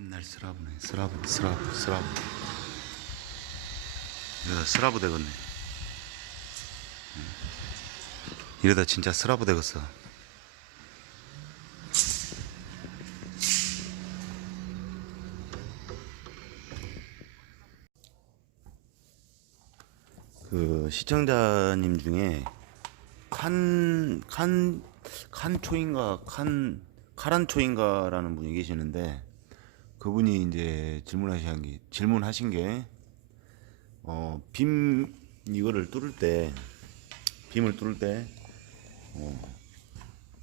맨날 스라브네. 스라브. 이러다 스라브 되겠네. 이러다 진짜 스라브 되겠어. 그 시청자님 중에 칸초인가 카란초인가라는 분이 계시는데, 그분이 이제 질문하신 게 빔 이거를 뚫을 때 빔을 뚫을 때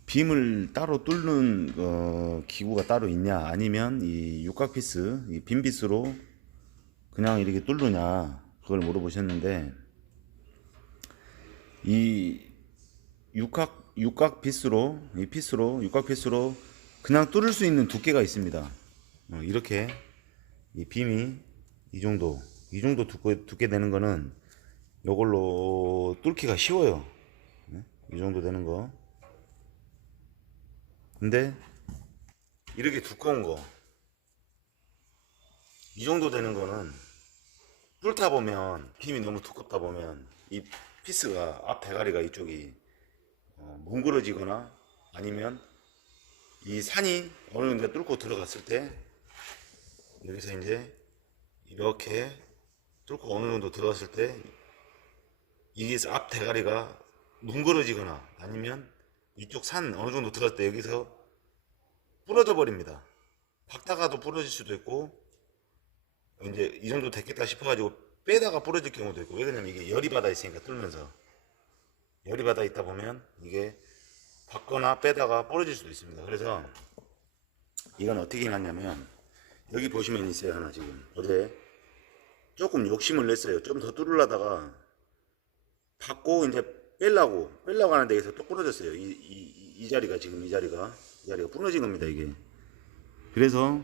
빔을 따로 뚫는 기구가 따로 있냐, 아니면 이 육각 이 빔 피스로 그냥 이렇게 뚫느냐, 그걸 물어보셨는데, 이 육각 피스로 육각 피스로 그냥 뚫을 수 있는 두께가 있습니다. 이렇게 이 빔이 이 정도 두께 되는 거는 요걸로 뚫기가 쉬워요. 이 정도 되는 거. 근데 이렇게 두꺼운 거, 이 정도 되는 거는 뚫다 보면, 빔이 너무 두껍다 보면 이 피스가, 앞 대가리가 이쪽이 뭉그러지거나, 아니면 이 산이 어느 정도 뚫고 들어갔을 때, 여기서 이제 이렇게 뚫고 어느 정도 들어갔을 때 이게 앞 대가리가 뭉그러지거나, 아니면 이쪽 산 어느 정도 들어갔을 때 여기서 부러져 버립니다. 박다가도 부러질 수도 있고, 이제 이 정도 됐겠다 싶어가지고 빼다가 부러질 경우도 있고. 왜 그러냐면 이게 열이 받아 있으니까, 뚫면서 열이 받아 있다 보면 이게 받거나 빼다가 부러질 수도 있습니다. 그래서 이건 어떻게 해놨냐면, 여기 보시면 있어요, 하나. 지금 어제 조금 욕심을 냈어요. 좀 더 뚫으려다가 받고 이제 빼려고 하는데 여기서 또 부러졌어요. 이 자리가, 지금 이 자리가 부러진 겁니다, 이게. 그래서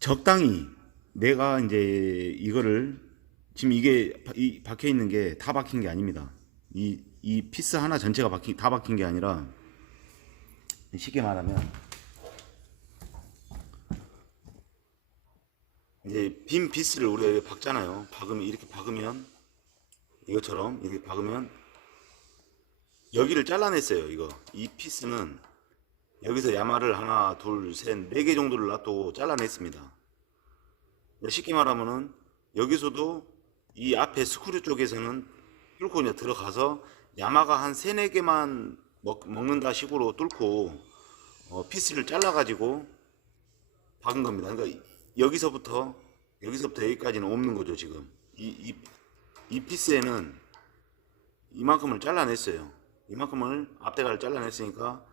적당히 내가 이제 이거를, 지금 이게 박혀 있는 게 다 박힌 게 아닙니다. 이 피스 하나 전체가 다 박힌 게 아니라, 쉽게 말하면 이제 빔 피스를 우리가 이렇게 박잖아요. 이렇게 박으면, 이것처럼 이렇게 박으면 여기를 잘라냈어요. 이 피스는 여기서 야마를 하나, 둘, 셋, 네 개 정도를 놔두고 잘라냈습니다. 쉽게 말하면은 여기서도 이 앞에 스크류 쪽에서는 뚫고 이제 들어가서 야마가 한 세네 개만 먹는다 식으로 뚫고 피스를 잘라가지고 박은 겁니다. 그러니까 여기서부터 여기까지는 없는 거죠. 지금 이 피스에는 이만큼을 잘라냈어요. 이만큼을 앞대가를 잘라냈으니까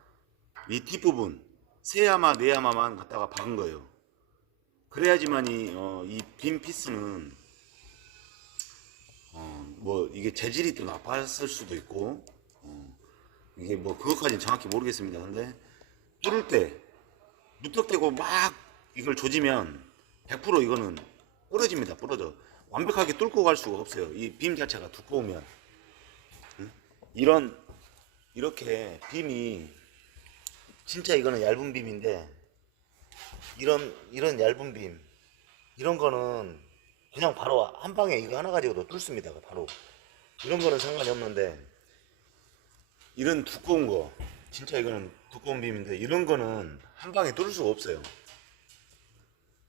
이 뒷부분 세 야마 네 야마만 갖다가 박은 거예요. 그래야지만이 이 빔 피스는 뭐 이게 재질이 또 나빴을 수도 있고, 이게 뭐 그것까지는 정확히 모르겠습니다. 근데 뚫을 때 무턱대고 막 이걸 조지면 100% 이거는 부러집니다. 부러져. 완벽하게 뚫고 갈 수가 없어요. 이 빔 자체가 두꺼우면. 이렇게 빔이, 진짜 이거는 얇은 빔인데, 이런 얇은 빔, 이런 거는 그냥 바로 한 방에 이거 하나 가지고도 뚫습니다. 바로. 이런 거는 상관이 없는데, 이런 두꺼운 거, 진짜 이거는 두꺼운 빔인데, 이런 거는 한 방에 뚫을 수가 없어요.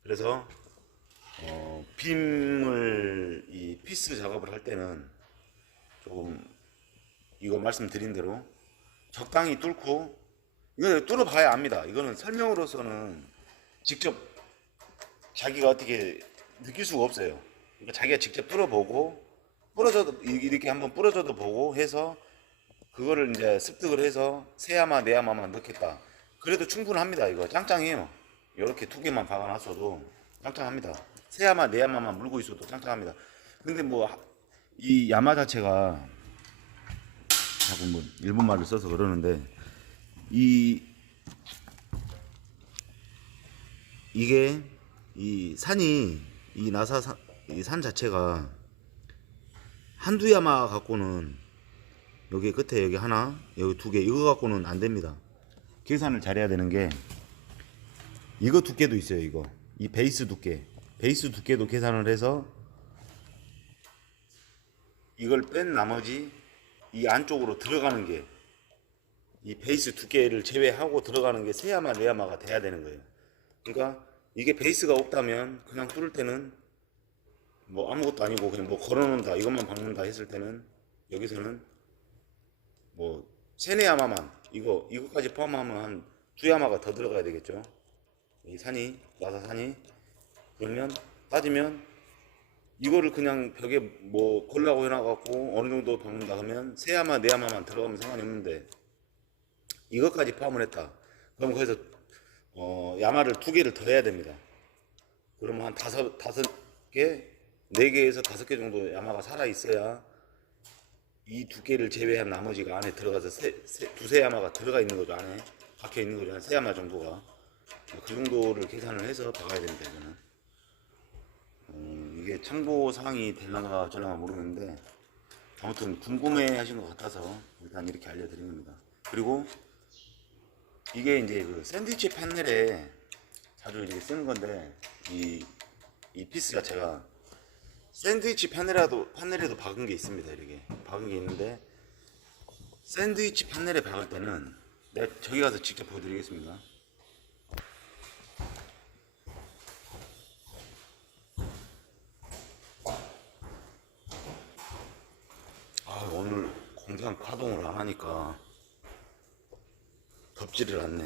그래서 빔을 이 피스 작업을 할 때는 조금, 이거 말씀드린 대로 적당히 뚫고, 이거 뚫어봐야 압니다. 이거는 설명으로서는 직접 자기가 어떻게 느낄 수가 없어요. 그러니까 자기가 직접 뚫어보고, 부러져도 이렇게 한번 부러져도 보고 해서, 그거를 이제 습득을 해서 세 야마 네 야마만 넣겠다. 그래도 충분합니다. 이거 짱짱해요. 이렇게 두 개만 박아놨어도 짱짱합니다. 세 야마 네 야마만 물고 있어도 짱짱합니다. 근데 뭐 이 야마 자체가, 자꾸 뭐 일본 말을 써서 그러는데, 이게 이 산이, 이 이 산 자체가 한두 야마 갖고는, 여기 끝에 여기 하나, 여기 두 개, 이거 갖고는 안 됩니다. 계산을 잘해야 되는 게, 이거 두께도 있어요. 이거 이 베이스 두께도 계산을 해서 이걸 뺀 나머지 이 안쪽으로 들어가는 게 이 베이스 두께를 제외하고 들어가는 게 세야마 네야마가 돼야 되는 거예요. 그러니까 이게 베이스가 없다면 그냥 뚫을 때는 뭐 아무것도 아니고 그냥 뭐 걸어놓는다 이것만 박는다 했을 때는 여기서는 뭐 세네야마만 이거까지 포함하면 한 두 야마가 더 들어가야 되겠죠. 이 산이 나사산이 그러면 따지면 이거를 그냥 벽에 뭐 걸라고 해놔갖고 어느 정도 박는다 하면 세 야마 네 야마만 들어가면 상관이 없는데 이것까지 포함을 했다. 그럼 거기서 야마를 두 개를 더 해야 됩니다. 그러면 한 다섯 개, 네 개에서 다섯 개 정도 야마가 살아 있어야 이 두께를 제외한 나머지가 안에 들어가서 두세 야마가 들어가 있는 거죠. 안에 박혀 있는 거죠. 한 세 야마 정도가 그 정도를 계산을 해서 박아야 됩니다. 이거는 이게 참고 사항이 될랑가 저랑가 모르겠는데 아무튼 궁금해 하신 것 같아서 일단 이렇게 알려드린 겁니다. 그리고 이게 이제 그 샌드위치 판넬에 자주 이렇게 쓰는 건데 이 피스 자체가 샌드위치 판넬에도 박은 게 있습니다. 이렇게 박은 게 있는데 샌드위치 판넬에 박을 때는 내가 저기 가서 직접 보여드리겠습니다. 오늘 공장 가동을 안 하니까 덥지를 않네.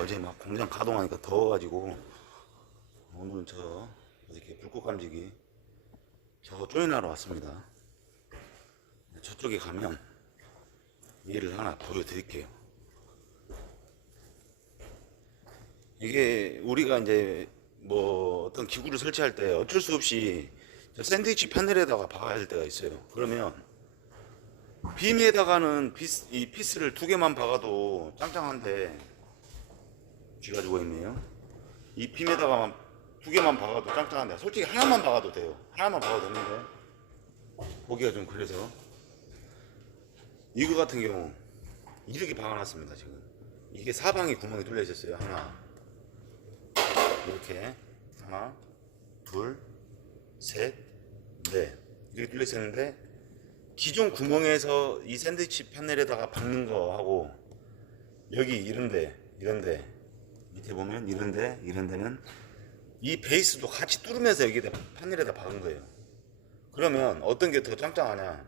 어제 막 공장 가동하니까 더워가지고 오늘은 이렇게 불꽃 감지기 저거 조인하러 왔습니다. 저쪽에 가면 얘를 하나 보여드릴게요. 이게 우리가 이제 뭐 어떤 기구를 설치할 때 어쩔 수 없이 저 샌드위치 판넬에다가 박아야 할 때가 있어요. 그러면 빔에다가는 이 피스를 두 개만 박아도 짱짱한데 쥐가 죽어있네요. 이 빔에다가 두 개만 박아도 짱짱한데 솔직히 하나만 박아도 돼요. 하나만 박아도 되는데 보기가 좀 그래서 이거 같은 경우 이렇게 박아놨습니다. 지금 이게 사방에 구멍이 뚫려 있었어요. 하나 이렇게 하나 둘 셋 넷 이렇게 뚫려 있었는데 기존 구멍에서 이 샌드위치 판넬에다가 박는 거하고 여기 이런데 밑에 보면 이런데 이런 데는 이 베이스도 같이 뚫으면서 여기다 판넬에다 박은 거예요. 그러면 어떤 게 더 짱짱하냐,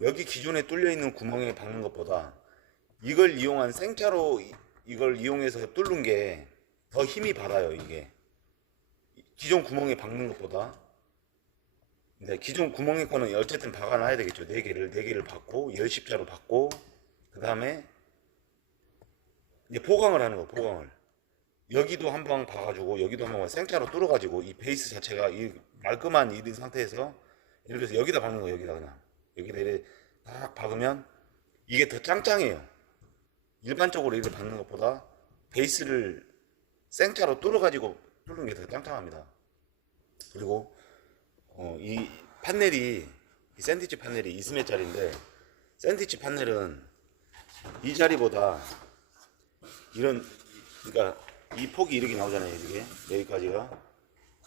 여기 기존에 뚫려 있는 구멍에 박는 것보다 이걸 이용한 생짜로 이걸 이용해서 뚫는 게 더 힘이 받아요. 이게 기존 구멍에 박는 것보다. 네, 기존 구멍에 거는 어쨌든 박아놔야 되겠죠. 4개를 박고 열십자로 박고 그 다음에 이제 보강을 하는 거. 보강을 여기도 한 방 박아주고 여기도 한 방 생짜로 뚫어가지고 이 베이스 자체가 이 말끔한 이런 상태에서 이렇게 해서 여기다 박는 거. 여기다 그냥 여기다 이렇게 딱 박으면 이게 더 짱짱해요. 일반적으로 이렇게 박는 것보다 베이스를 생짜로 뚫어가지고 뚫는 게 더 짱짱합니다. 그리고 이 판넬이 이 샌드위치 판넬이 2스매짜리인데 샌드위치 판넬은 이 자리보다 이런 그러니까 이 폭이 이렇게 나오잖아요. 이렇게 여기까지가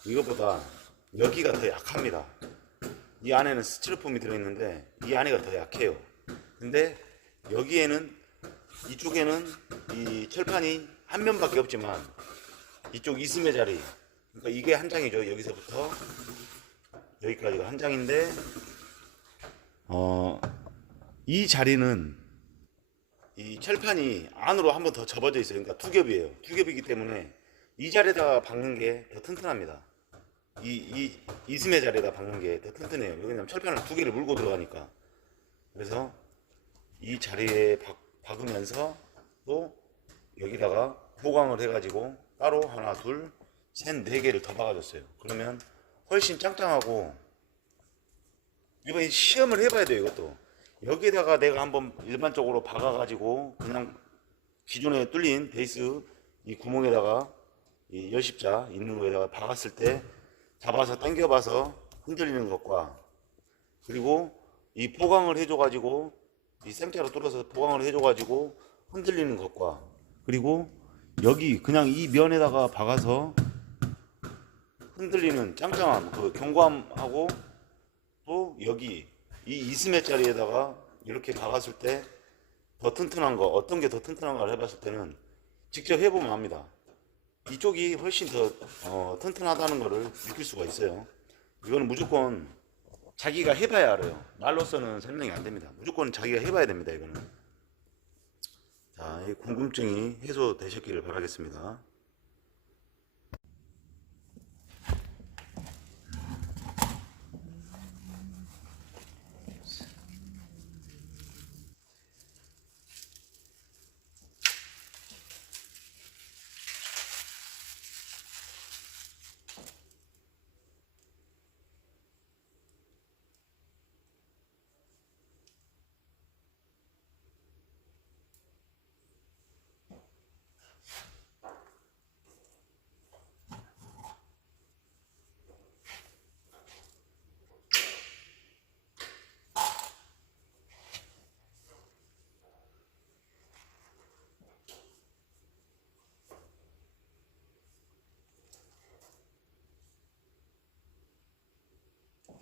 이것보다 여기가 더 약합니다. 이 안에는 스티로폼이 들어있는데 이 안에가 더 약해요. 근데 여기에는 이쪽에는 이 철판이 한 면밖에 없지만 이쪽 2스매 자리 그러니까 이게 한 장이죠. 여기서부터 여기까지가 한 장인데 이 자리는 이 철판이 안으로 한 번 더 접어져 있어요. 그러니까 두 겹이에요. 두 겹이기 때문에 이 자리에다가 박는 게 더 튼튼합니다. 이 이스매 자리에다 박는 게 더 튼튼해요. 왜냐면 철판을 두 개를 물고 들어가니까. 그래서 이 자리에 박으면서 또 여기다가 보강을 해가지고 따로 하나 둘 셋 네 개를 더 박아줬어요. 그러면 훨씬 짱짱하고 이번 시험을 해봐야 돼요. 이것도 여기에다가 내가 한번 일반적으로 박아가지고 그냥 기존에 뚫린 베이스 이 구멍에다가 이 열십자 있는 거에다가 박았을 때 잡아서 당겨봐서 흔들리는 것과 그리고 이 보강을 해줘가지고 이 생짜로 뚫어서 보강을 해줘가지고 흔들리는 것과 그리고 여기 그냥 이 면에다가 박아서 흔들리는 짱짱함, 그 견고함하고 또 여기 이 2스매짜리에다가 이렇게 박았을 때 더 튼튼한 거, 어떤 게 더 튼튼한가를 해봤을 때는 직접 해보면 압니다. 이쪽이 훨씬 더 튼튼하다는 거를 느낄 수가 있어요. 이거는 무조건 자기가 해봐야 알아요. 말로서는 설명이 안 됩니다. 무조건 자기가 해봐야 됩니다. 이거는. 자, 이 궁금증이 해소되셨기를 바라겠습니다.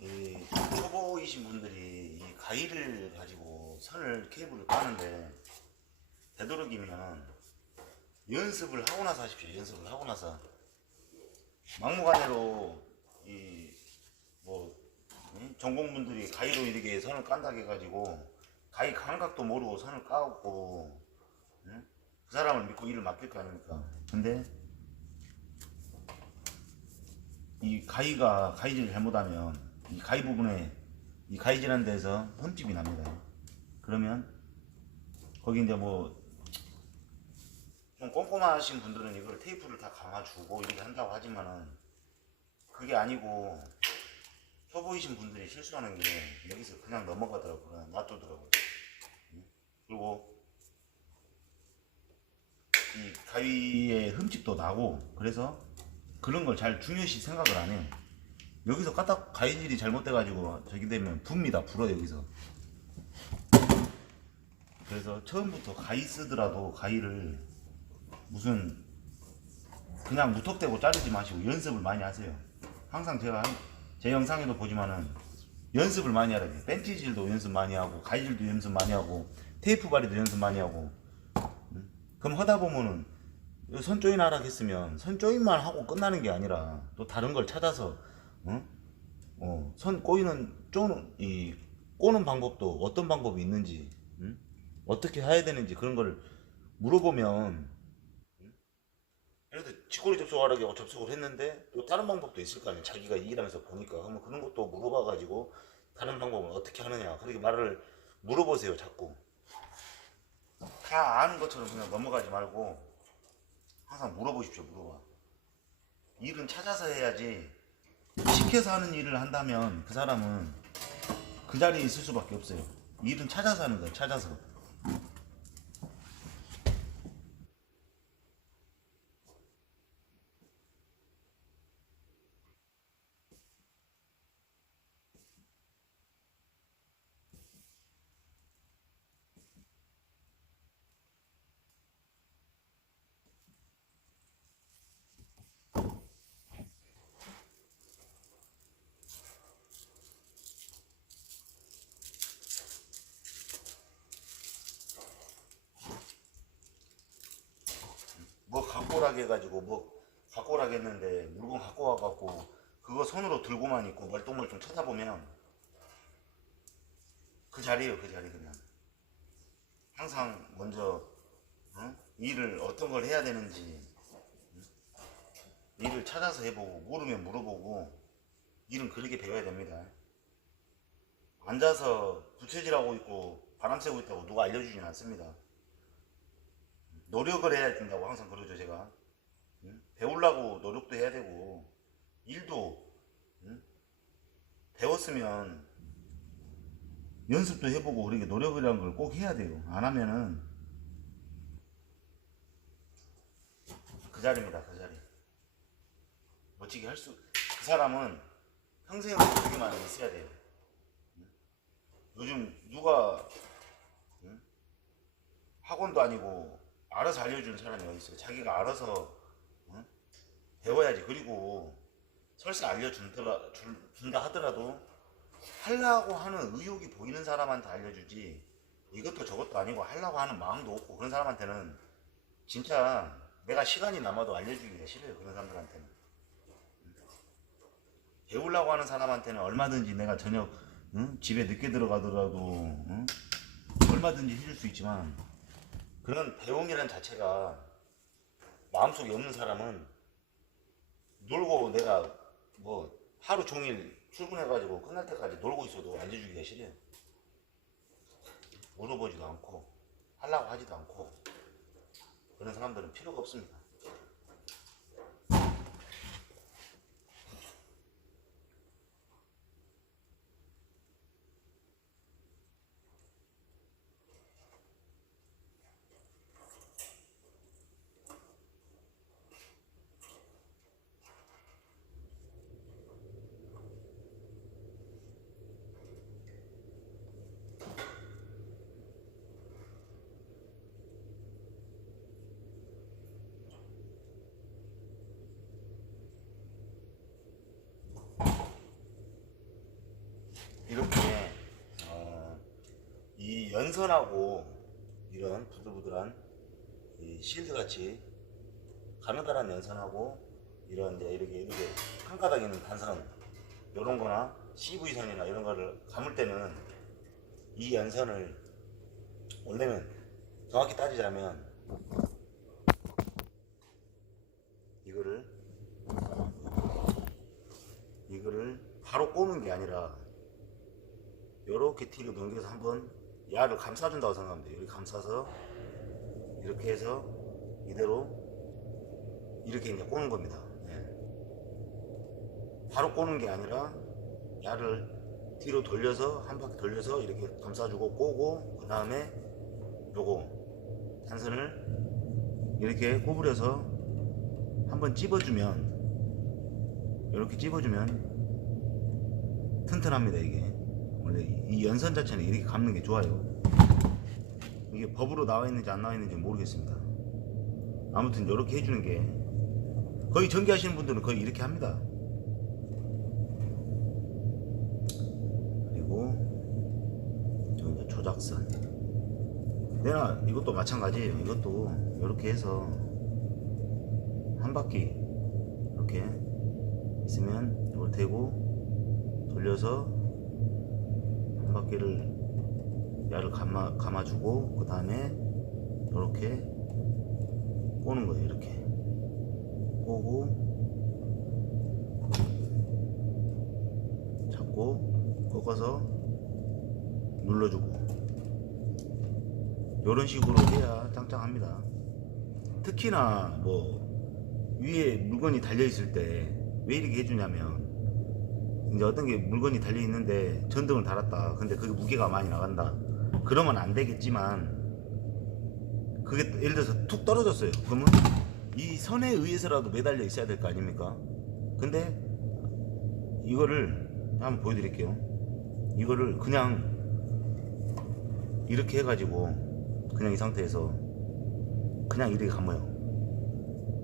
이 초보이신 분들이 이 가위를 가지고 선을 케이블을 까는데 되도록이면 연습을 하고 나서 하십시오. 연습을 하고 나서 막무가내로 이뭐 전공분들이 가위로 이렇게 선을 깐다 해가지고 가위 감각도 모르고 선을 까고 응? 그 사람을 믿고 일을 맡길 거 아닙니까? 근데 이 가위질을 잘못하면 이 가위 부분에 이 가위질한 데서 흠집이 납니다. 그러면 거기 이제 뭐 좀 꼼꼼하신 분들은 이걸 테이프를 다 감아주고 이렇게 한다고 하지만은 그게 아니고 초보이신 분들이 실수하는 게 여기서 그냥 넘어가더라고요. 그냥 놔두더라고요. 그리고 이 가위에 흠집도 나고 그래서 그런 걸 잘 중요시 생각을 안 해요. 여기서 까딱 가위질이 잘못돼가지고 저기 되면 붑니다. 불어 여기서. 그래서 처음부터 가위 쓰더라도 가위를 무슨 그냥 무턱대고 자르지 마시고 연습을 많이 하세요. 항상 제가 제 영상에도 보지만은 연습을 많이 하라고 해요. 벤치질도 연습 많이 하고 가위질도 연습 많이 하고 테이프 바리도 연습 많이 하고 그럼 하다 보면은 선 조인 하라 했으면 선 조인만 하고 끝나는 게 아니라 또 다른 걸 찾아서 선 꼬이는 꼬는 방법도 어떤 방법이 있는지 어떻게 해야 되는지 그런 걸 물어보면 그래도 직거래 접속하라고 접속을 했는데 또 다른 방법도 있을 거 아니에요. 자기가 일하면서 보니까 그러면 그런 것도 물어봐가지고 다른 방법은 어떻게 하느냐 그렇게 말을 물어보세요. 자꾸 다 아는 것처럼 그냥 넘어가지 말고 항상 물어보십시오. 물어봐. 일은 찾아서 해야지 시켜서 하는 일을 한다면 그 사람은 그 자리에 있을 수밖에 없어요. 일은 찾아서 하는 거예요. 찾아서. 뭐 갖고 오라고 해가지고 뭐 갖고 오라고 했는데 물건 갖고 와갖고 그거 손으로 들고만 있고 멀뚱멀뚱 쳐다보면 그 자리에요. 그 자리 그냥 항상 먼저 일을 어떤 걸 해야 되는지 일을 찾아서 해보고 모르면 물어보고 일은 그렇게 배워야 됩니다. 앉아서 부채질하고 있고 바람 쐬고 있다고 누가 알려주진 않습니다. 노력을 해야 된다고 항상 그러죠 제가. 배우려고 노력도 해야 되고 일도 배웠으면 연습도 해보고 그렇게 노력이라는 걸 꼭 해야 돼요. 안 하면은 그 자리입니다. 그 자리. 멋지게 그 사람은 평생을 거기만 있어야 돼요. 요즘 누가 학원도 아니고 알아서 알려주는 사람이 어디 있어요? 자기가 알아서 응? 배워야지. 그리고 설사 준다 하더라도 하려고 하는 의욕이 보이는 사람한테 알려주지, 이것도 저것도 아니고 하려고 하는 마음도 없고 그런 사람한테는 진짜 내가 시간이 남아도 알려주기가 싫어요. 그런 사람들한테는. 배우려고 하는 사람한테는 얼마든지 내가 저녁 응? 집에 늦게 들어가더라도 응? 얼마든지 해줄 수 있지만, 그런 배움이란 자체가 마음속에 없는 사람은 놀고, 내가 뭐 하루 종일 출근해가지고 끝날 때까지 놀고 있어도 알려주기가 싫어요. 물어보지도 않고 하려고 하지도 않고 그런 사람들은 필요가 없습니다. 이렇게 이 연선하고 이런 부들부들한 이 실드 같이 가느다란 연선하고 이런 이제 이렇게 한 가닥 있는 단선 이런 거나 CV선이나 이런 거를 감을 때는 이 연선을 원래는 정확히 따지자면 이거를 바로 꼬는 게 아니라 요렇게 뒤로 넘겨서 한번 야를 감싸준다고 생각하면 돼요. 이렇게 감싸서 이렇게 해서 이대로 이렇게 이제 꼬는 겁니다. 예. 바로 꼬는 게 아니라 야를 뒤로 돌려서 한 바퀴 돌려서 이렇게 감싸주고 꼬고, 그 다음에 요거 단선을 이렇게 구부려서 한번 찝어주면, 이렇게 찝어주면 튼튼합니다. 이게 원래 이 연선 자체는 이렇게 감는 게 좋아요. 이게 법으로 나와 있는지 안 나와 있는지 모르겠습니다. 아무튼 이렇게 해주는 게, 거의 전기하시는 분들은 거의 이렇게 합니다. 그리고 이제 조작선, 내가 이것도 마찬가지예요. 이것도 이렇게 해서 한 바퀴 이렇게 있으면 이걸 대고 돌려서 한 바퀴를 야를 감아주고, 그 다음에 이렇게 꼬는 거예요. 이렇게 꼬고 잡고 꺾어서 눌러주고, 이런 식으로 해야 짱짱합니다. 특히나 뭐 위에 물건이 달려 있을 때 왜 이렇게 해주냐면, 이제 어떤 게 물건이 달려 있는데 전등을 달았다, 근데 그게 무게가 많이 나간다, 그러면 안 되겠지만, 그게 예를 들어서 툭 떨어졌어요. 그러면 이 선에 의해서라도 매달려 있어야 될 거 아닙니까? 근데 이거를 한번 보여드릴게요. 이거를 그냥 이렇게 해가지고 그냥 이 상태에서 그냥 이렇게 감아요.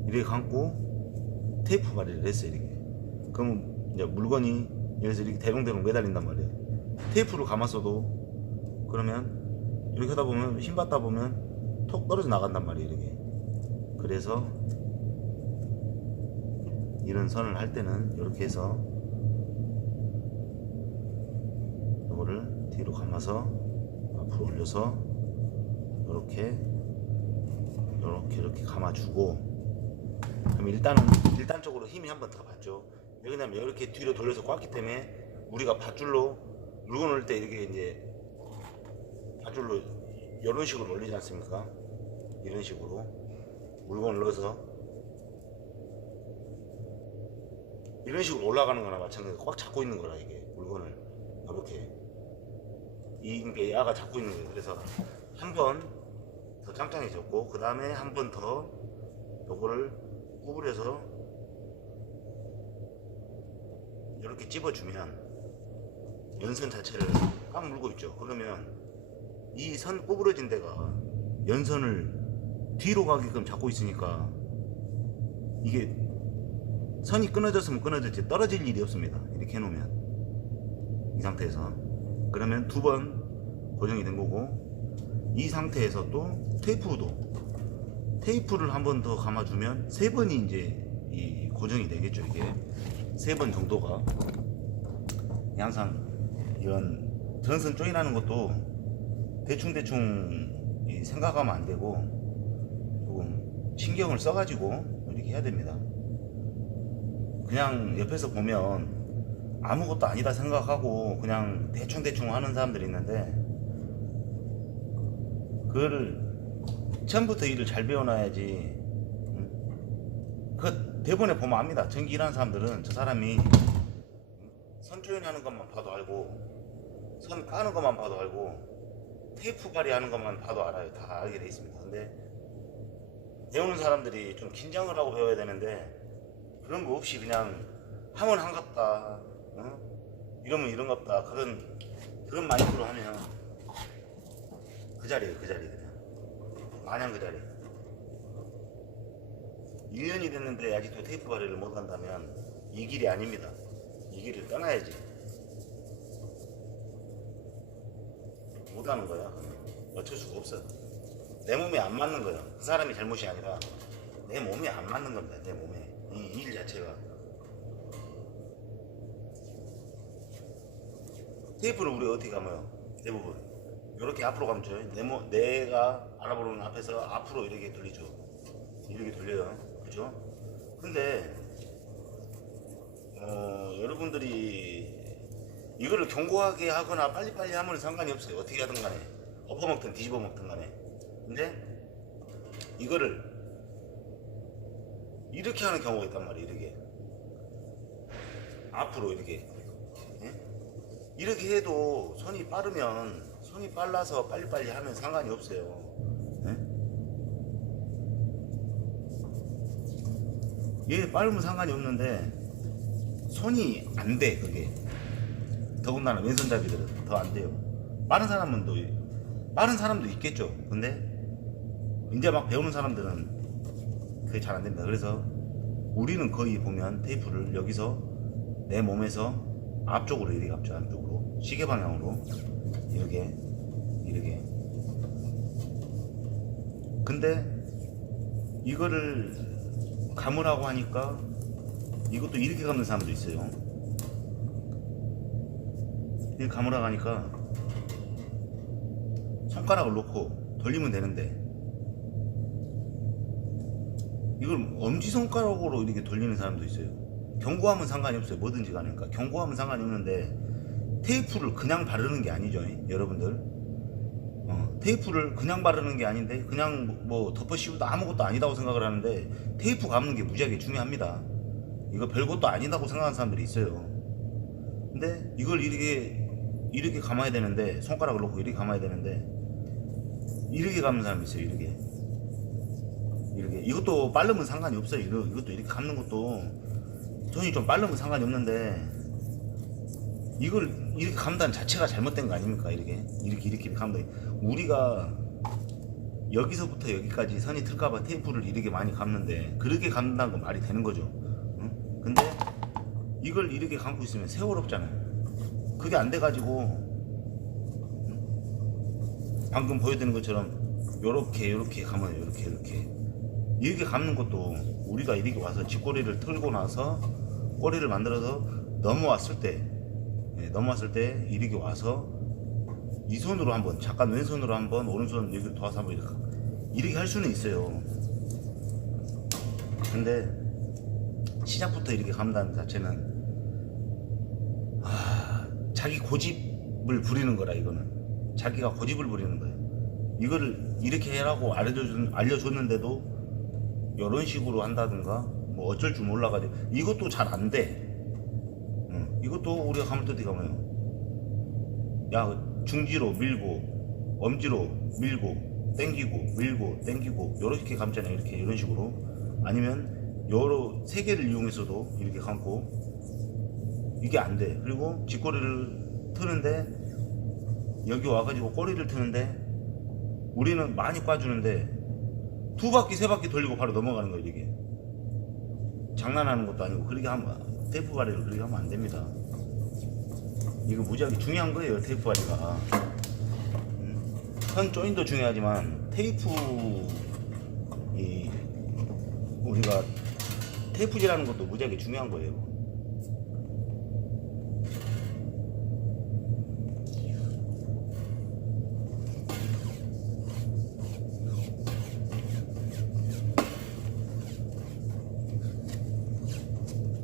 이렇게 감고 테이프 발이를 했어요. 이렇게. 그럼 이제 물건이 여기서 이렇게 대롱대롱 매달린단 말이에요. 테이프로 감았어도 그러면 이렇게 하다 보면, 힘 받다 보면 톡 떨어져 나간단 말이에요. 이렇게. 그래서 이런 선을 할 때는 이렇게 해서 이거를 뒤로 감아서 앞으로 올려서 이렇게 감아주고, 그럼 일단적으로 힘이 한번 더 받죠. 왜냐면 이렇게 뒤로 돌려서 꽉기 때문에 우리가 밧줄로 물건 올릴 때 이렇게 이제 밧줄로 이런 식으로 올리지 않습니까? 이런 식으로 물건을 넣어서 이런 식으로 올라가는 거나 마찬가지로 꽉 잡고 있는 거라, 이게 물건을 이렇게 이게 야가 잡고 있는 거예요. 그래서 한 번 더 짱짱해졌고, 그 다음에 한 번 더 요거를 구부려서 이렇게 찝어주면 연선 자체를 꽉 물고 있죠. 그러면 이 선 구부러진 데가 연선을 뒤로 가게끔 잡고 있으니까 이게 선이 끊어졌으면 끊어졌지 떨어질 일이 없습니다. 이렇게 해놓으면 이 상태에서 그러면 2번 고정이 된 거고, 이 상태에서 또 테이프를 한 번 더 감아주면 3번이 이제 이 고정이 되겠죠. 이게 3번 정도가. 항상 이런 전선 조인하는 것도 대충 생각하면 안 되고 조금 신경을 써가지고 이렇게 해야 됩니다. 그냥 옆에서 보면 아무것도 아니다 생각하고 그냥 대충 하는 사람들이 있는데, 그거를 처음부터 일을 잘 배워놔야지. 그 대본에 보면 압니다. 전기 일하는 사람들은 저 사람이 선 조인하는 것만 봐도 알고, 선 까는 것만 봐도 알고, 테이프 발이하는 것만 봐도 알아요. 다 알게 돼 있습니다. 근데 배우는 사람들이 좀 긴장을 하고 배워야 되는데 그런 거 없이 그냥 하면 한갑다, 이러면 이런갑다, 그런 마인드로 하면 그 자리에요. 그 자리 그냥 마냥 그 자리. 1년이 됐는데 아직도 테이프 발휘를 못 한다면 이 길이 아닙니다. 이 길을 떠나야지. 못 하는 거야. 어쩔 수가 없어. 내 몸에 안 맞는 거야. 그 사람이 잘못이 아니라 내 몸에 안 맞는 겁니다. 내 몸에 이 일 자체가. 테이프를 우리 어떻게 감아요? 대부분 이렇게 앞으로 감죠. 내가 알아보는 앞에서 앞으로 이렇게 돌리죠. 이렇게 돌려요. 그죠? 근데 여러분들이 이거를 견고하게 하거나 빨리빨리 하면 상관이 없어요. 어떻게 하든 간에 엎어먹든 뒤집어 먹든 간에. 근데 이거를 이렇게 하는 경우가 있단 말이에요. 이렇게 앞으로 이렇게, 예? 이렇게 해도 손이 빨라서 빨리빨리 하면 상관이 없어요. 예? 얘 빠르면 상관이 없는데 손이 안 돼. 그게 더군다나 왼손잡이들은 더 안 돼요. 빠른 사람도 있겠죠. 근데 이제 막 배우는 사람들은 그게 잘 안 됩니다. 그래서 우리는 거의 보면 테이프를 여기서 내 몸에서 앞쪽으로 이렇게 감죠. 앞쪽으로 시계 방향으로 이렇게. 근데 이거를 감으라고 하니까 이것도 이렇게 감는 사람도 있어요. 이렇게 감으라고 하니까 손가락을 놓고 돌리면 되는데 이걸 엄지손가락으로 이렇게 돌리는 사람도 있어요. 견고하면 상관이 없어요. 뭐든지 가니까 견고하면 상관이 없는데 테이프를 그냥 바르는 게 아니죠. 여러분들 테이프를 그냥 바르는 게 아닌데 그냥 뭐 덮어 씌우도 아무것도 아니다고 생각을 하는데 테이프 감는 게 무지하게 중요합니다. 이거 별것도 아니다고 생각하는 사람들이 있어요. 근데 이걸 이렇게 감아야 되는데 손가락을 놓고 이렇게 감아야 되는데 이렇게 감는 사람이 있어요. 이렇게 이것도 빠르면 상관이 없어요. 이것도 이렇게 감는 것도 손이 좀 빠르면 상관이 없는데 이걸 이렇게 감다는 자체가 잘못된 거 아닙니까? 이렇게 감다. 우리가 여기서부터 여기까지 선이 틀까봐 테이프를 이렇게 많이 감는데 그렇게 감는다는 건 말이 되는 거죠. 응? 근데 이걸 이렇게 감고 있으면 세월없잖아요. 그게 안 돼가지고 방금 보여드린 것처럼 요렇게 감아요. 이렇게 감는 것도 우리가 이렇게 와서 뒷꼬리를 틀고 나서 꼬리를 만들어서 넘어왔을 때 이렇게 와서 이 손으로 한번 잠깐 왼손으로 한번 오른손 여기 도와서 한번 이렇게 할 수는 있어요. 근데 시작부터 이렇게 감다는 자체는 자기 고집을 부리는 거라. 이거는 자기가 고집을 부리는 거예요. 이거를 이렇게 해라고 알려줬는데도 이런 식으로 한다든가 뭐 어쩔 줄 몰라가지고 이것도 잘 안 돼. 이것도 우리가 감을 때 어떻게 감아요? 야, 중지로 밀고 엄지로 밀고 땡기고 밀고 땡기고 이렇게 감잖아요. 이런 식으로. 아니면 여러 세 개를 이용해서도 이렇게 감고 이게 안 돼. 그리고 뒷꼬리를 트는데 여기 와가지고 꼬리를 트는데 우리는 많이 꽈주는데 두 바퀴 세 바퀴 돌리고 바로 넘어가는 거예요. 이게 장난하는 것도 아니고 그렇게 하면 테이프 바리를 그렇게 하면 안 됩니다. 이거 무지하게 중요한 거예요. 테이프 바리가 선 조인도 중요하지만 테이프 이 우리가 테이프질하는 것도 무지하게 중요한 거예요.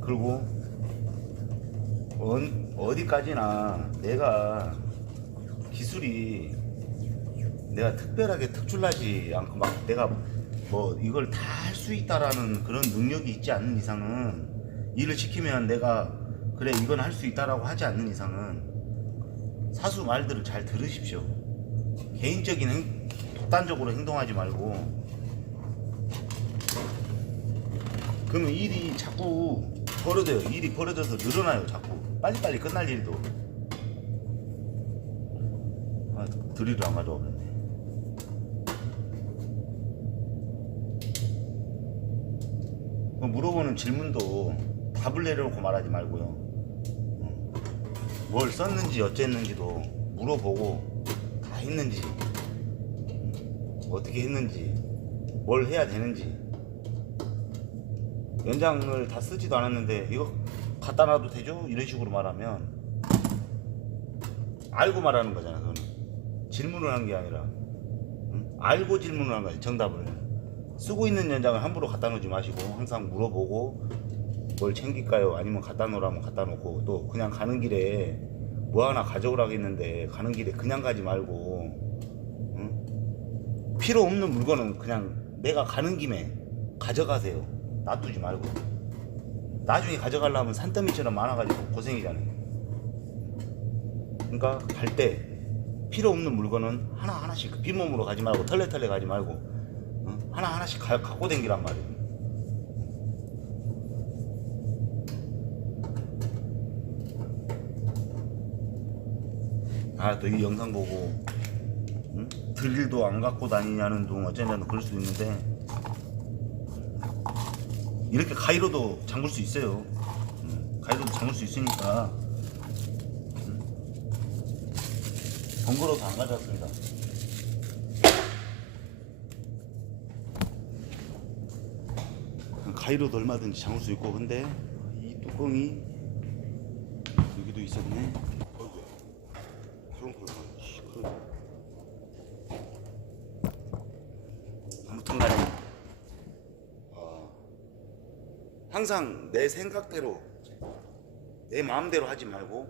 그리고 어디까지나 내가 기술이 내가 특별하게 특출나지 않고 막 내가 뭐 이걸 다 할 수 있다라는 그런 능력이 있지 않는 이상은 일을 시키면 내가 그래 이건 할 수 있다라고 하지 않는 이상은 사수 말들을 잘 들으십시오. 개인적인 독단적으로 행동하지 말고 그러면 일이 자꾸 벌어져요. 일이 벌어져서 늘어나요. 자꾸 빨리빨리 끝날 일도. 드릴을 안 가져오네. 물어보는 질문도 답을 내려놓고 말하지 말고요. 뭘 썼는지 어쨌는지도 물어보고 다 했는지 어떻게 했는지 뭘 해야 되는지. 연장을 다 쓰지도 않았는데 이거 갖다 놔도 되죠? 이런 식으로 말하면 알고 말하는 거잖아. 그거는 질문을 한 게 아니라 알고 질문을 한 거야. 정답을 쓰고 있는 연장을 함부로 갖다 놓지 마시고 항상 물어보고 뭘 챙길까요? 아니면 갖다 놓으라면 갖다 놓고 또 그냥 가는 길에 뭐 하나 가져오라고 했는데 가는 길에 그냥 가지 말고 필요 없는 물건은 그냥 내가 가는 김에 가져가세요. 놔두지 말고. 나중에 가져가려면 산더미처럼 많아가지고 고생이잖아요. 그러니까 갈 때 필요 없는 물건은 하나하나씩 빈몸으로 가지 말고 털레털레 가지 말고 하나하나씩 갖고 댕기란 말이에요. 또 이 영상 보고 드릴도 안 갖고 다니냐는 둥 어쩌냐는 그럴 수도 있는데 이렇게 가위로도 잠글 수 있어요. 가위로도 잠글 수 있으니까 번거로워서 안 가져왔습니다. 가위로도 얼마든지 잠글 수 있고. 근데 이 뚜껑이 여기도 있었네. 어이구야. 그런 걸 아무튼 간에 항상 내 생각대로 내 마음대로 하지 말고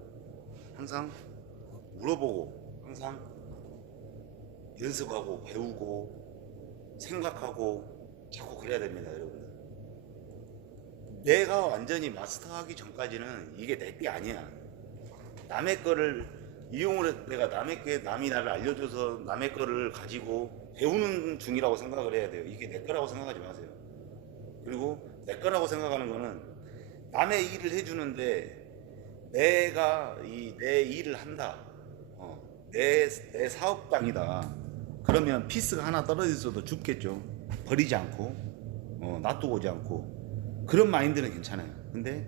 항상 물어보고 항상 연습하고 배우고 생각하고 자꾸 그래야 됩니다. 여러분들 내가 완전히 마스터하기 전까지는 이게 내 게 아니야. 남의 거를 이용을 해서 내가 남이 나를 알려줘서 남의 거를 가지고 배우는 중이라고 생각을 해야 돼요. 이게 내 거라고 생각하지 마세요. 그리고 내 거라고 생각하는 거는 남의 일을 해주는데 내가 내 일을 한다. 내 사업장이다. 그러면 피스가 하나 떨어졌어도 죽겠죠. 버리지 않고 놔두고 오지 않고 그런 마인드는 괜찮아요. 근데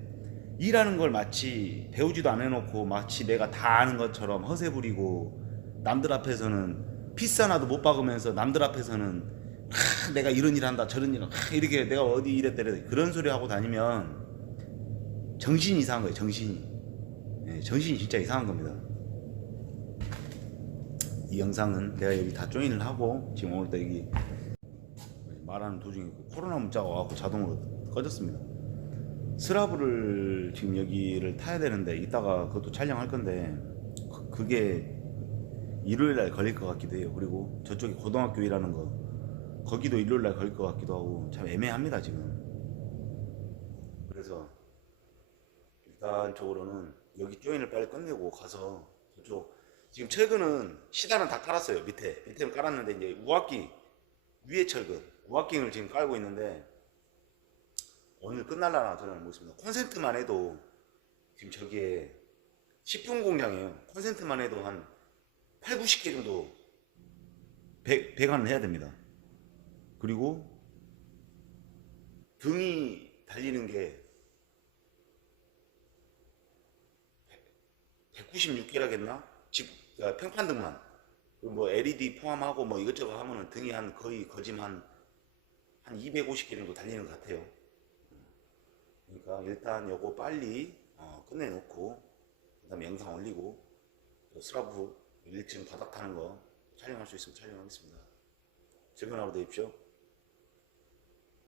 일하는 걸 마치 배우지도 안 해놓고 마치 내가 다 아는 것처럼 허세 부리고 남들 앞에서는 피스 하나도 못 박으면서 남들 앞에서는 내가 이런 일 한다 저런 일 이렇게 내가 어디 이랬더래 그런 소리 하고 다니면 정신이 이상한 거예요. 정신이 정신이 진짜 이상한 겁니다. 이 영상은 내가 여기 다 조인을 하고 지금 오늘도 여기 말하는 도중에 코로나 문자가 와갖고 자동으로 꺼졌습니다. 스라브를 지금 여기를 타야 되는데 이따가 그것도 촬영할 건데 그게 일요일날 걸릴 것 같기도 해요. 그리고 저쪽에 고등학교 일하는 거 거기도 일요일날 걸릴 것 같기도 하고 참 애매합니다 지금. 그래서 일단적으로는 여기 조인을 빨리 끝내고 가서 저쪽 지금 철근은 시단은 다 깔았어요. 밑에는 깔았는데 이제 우압기 위에 철근 우압기를 지금 깔고 있는데 오늘 끝날라나 저는 모르겠습니다. 콘센트만 해도 지금 저기에 10분 공장이에요. 콘센트만 해도 한 8, 90개 정도 배관을 해야 됩니다. 그리고 등이 달리는 게 196개라겠나? 평판 등만. 뭐 LED 포함하고 뭐 이것저것 하면은 등이 한 거의 거짐 한 250개 정도 달리는 것 같아요. 그러니까 일단 요거 빨리 끝내놓고 그다음에 영상 올리고 스라브 1층 바닥 타는 거 촬영할 수 있으면 촬영하겠습니다. 즐거운 하루 되십시오.